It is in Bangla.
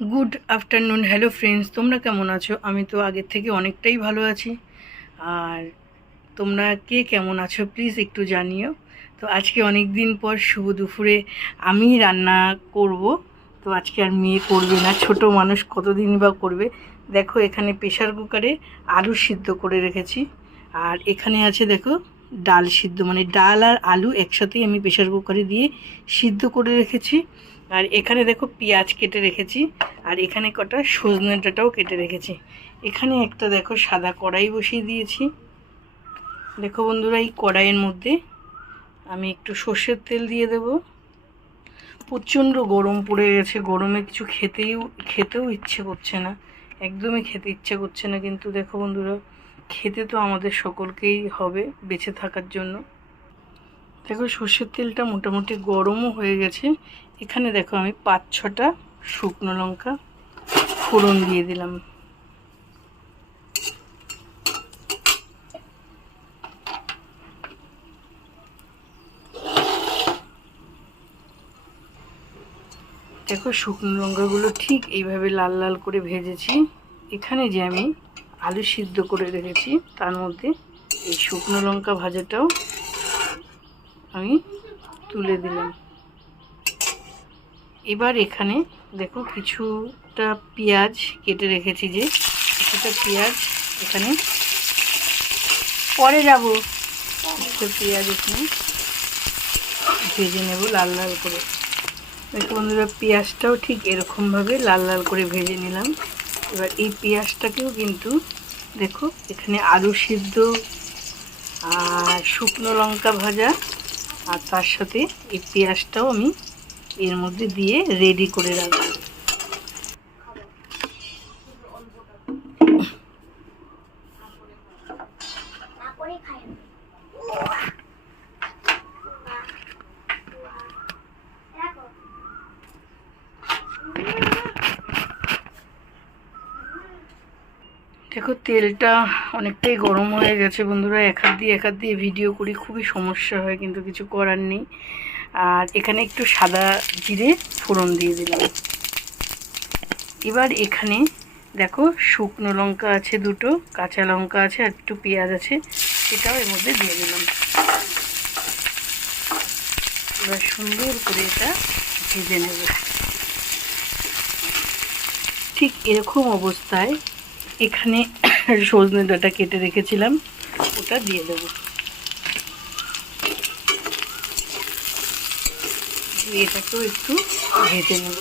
Good afternoon. হ্যালো ফ্রেন্ডস, তোমরা কেমন আছো? আমি তো আগের থেকে অনেকটাই ভালো আছি। আর তোমরা কে কেমন আছো প্লিজ একটু জানিও। তো আজকে অনেক দিন পর শুভ দুপুরে আমি রান্না করব। তো আজকে আর মেয়ে করবে না, ছোট মানুষ কতদিন বা করবে। দেখো এখানে প্রেশার কুকারে আলু সিদ্ধ করে রেখেছি। আর এখানে আছে দেখো ডাল সিদ্ধ, মানে ডাল আর আলু একসাথেই আমি প্রেশার কুকারে দিয়ে সিদ্ধ করে রেখেছি। আর এখানে দেখো পেঁয়াজ কেটে রেখেছি। আর এখানে কটা সজনে ডাঁটাও কেটে রেখেছি। এখানে একটা দেখো সাদা কড়াই বসিয়ে দিয়েছি। দেখো বন্ধুরা, এই কড়াইয়ের মধ্যে আমি একটু সর্ষের তেল দিয়ে দেব। প্রচণ্ড গরম পড়ে গেছে, গরমে কিছু খেতেও ইচ্ছে করছে না, একদমই খেতে ইচ্ছে করছে না। কিন্তু দেখো বন্ধুরা, খেতে তো আমাদের সকলকেই হবে বেঁচে থাকার জন্য। দেখো সর্ষের তেলটা মোটামুটি গরমও হয়ে গেছে। এখানে দেখো আমি 5-6টা শুকনো লঙ্কা ফোড়ন দিয়ে দিলাম। দেখো শুকনো লঙ্কাগুলো ঠিক এইভাবে লাল লাল করে ভেজেছি। এখানে যে আমি আলু সিদ্ধ করে রেখেছি তার মধ্যে এই শুকনো লঙ্কা ভাজাটাও আমি তুলে দিলাম। এবার এখানে দেখো কিছুটা পেঁয়াজ কেটে রেখেছি, যে কিছুটা পেঁয়াজ এখানে পরে যাব। পেঁয়াজ এখানে ভেজে নেব লাল লাল করে। দেখো বন্ধুরা, পেঁয়াজটাও ঠিক এরকমভাবে লাল লাল করে ভেজে নিলাম। এবার এই পেঁয়াজটাকেও কিন্তু দেখো এখানে আলু সিদ্ধ আর শুকনো লঙ্কা ভাজা আর তার সাথে এই পেঁয়াজটাও আমি এর মধ্যে দিয়ে রেডি করে রাখবো। দেখো তেলটা অনেকটাই গরম হয়ে গেছে বন্ধুরা। এক হাত দিয়ে ভিডিও করি, খুবই সমস্যা হয়, কিন্তু কিছু করার নেই। আর এখানে একটু সাদা জিরে ফোড়ন দিয়ে দিলাম। এবার এখানে দেখো শুকনো লঙ্কা আছে দুটো, কাঁচা লঙ্কা আছে আর একটু পেঁয়াজ আছে, এটাও এর মধ্যে দিয়ে দিলাম। এবার সুন্দর করে এটা ভেজে নেব। ঠিক এরকম অবস্থায় এখানে সজনে ডাঁটা কেটে রেখেছিলাম, ওটা দিয়ে দেব। এটাকেও একটু ভেজে নেব।